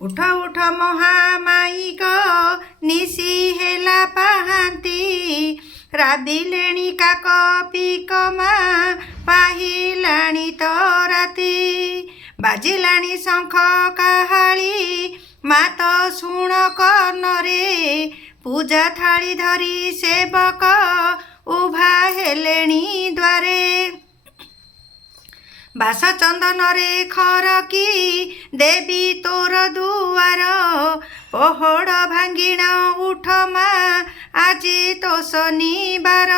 उठ उठ महामाईक निशी हेला पाहांती राबिलेणी काक पिकमा पाहिलाणी तो राती बाजिलाणी शंख काहाळी मात शुण कर्णरे पूजा थाली धरी सेवक उभा हेलेणी द्वारे बास चंदन रे खरकी देवी तोर दुआर पहड़ भांगिण उठ मा आजी तो शनिवार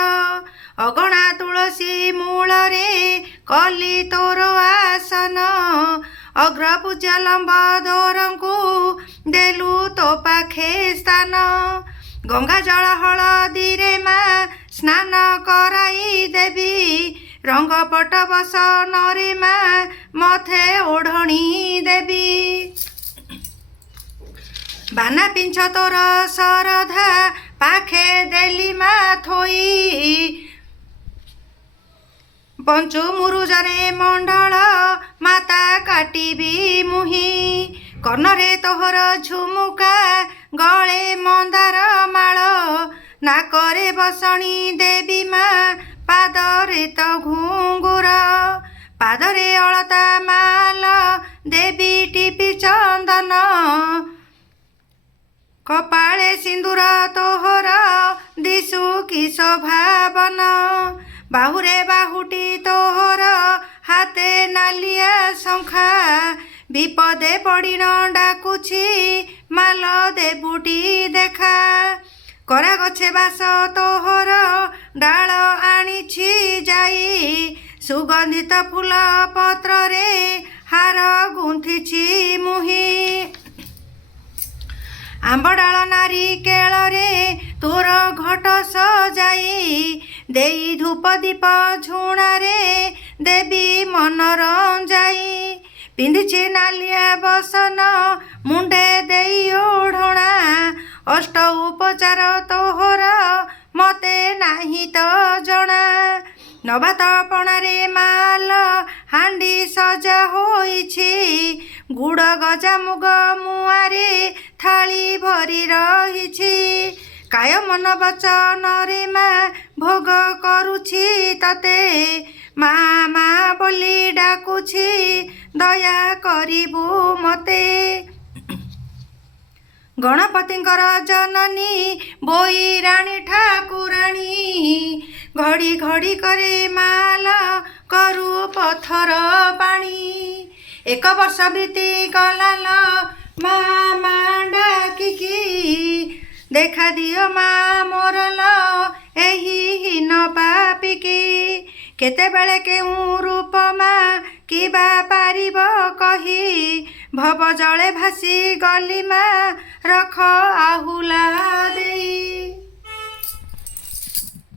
अगणा तुलसी मूल रे कली तोर आसन अग्र पूज्य लंबोदर को देलु तो पाखे स्थान गंगा जल हलदी रे मा स्नान कराई देवी रंग पट बस नरे मा मथे ओढ़णी देवी बाना पिंछ तोर सरधा पाखे देली मा थोई पंचु मुरुजरे मंडल माता काटिबी मुही कर्णरे तोहर झुमुका गले मंदार माल नाकरे बसणी देवी मा पादरे तो घुंगुर पादरे अलता माल देवी टिपी चंदन कपाळे सिंदूर तोहर दिशु कि शोभावन बाहुरे बाहुटी तोहर हाथे नालिया शंखा विपदे पड़िन डाकुछि माल देबुटी देखा करा गछे बास तोहर डाल आनिछि जाई सुगंधित फूल पत्र रे हार गुंथिछि मुही आंबडाल नारिकेल रे तोर घट सजाई देई धूप दीप झुणा रे देवी मनरंजाई पिंधिछि नालिया बसन मुंडे देई ओढ़णा अष्ट उपचार तोहर मते नाही तो जना नवातपणारे माल हांडी सजा होइछि गुड़ गजा मुग मुआरे थाली भरी रहिछि काय मन वचन रे मा भोग करुछि तते मा मा बोली डाकुछि दया करिबु मते गणपतिंकर जननी बोई राणी ठाकुराणी घड़ी घड़ी करे माल करू पथर पानी एक वर्ष बीती गलाल मा मा डाकिकी देखा दियो मा मोरल एही हीन पापिकी केतेबेले केउ रूप मा किबा पारिब कही भव जले भासी गली मा रख आहुला देई।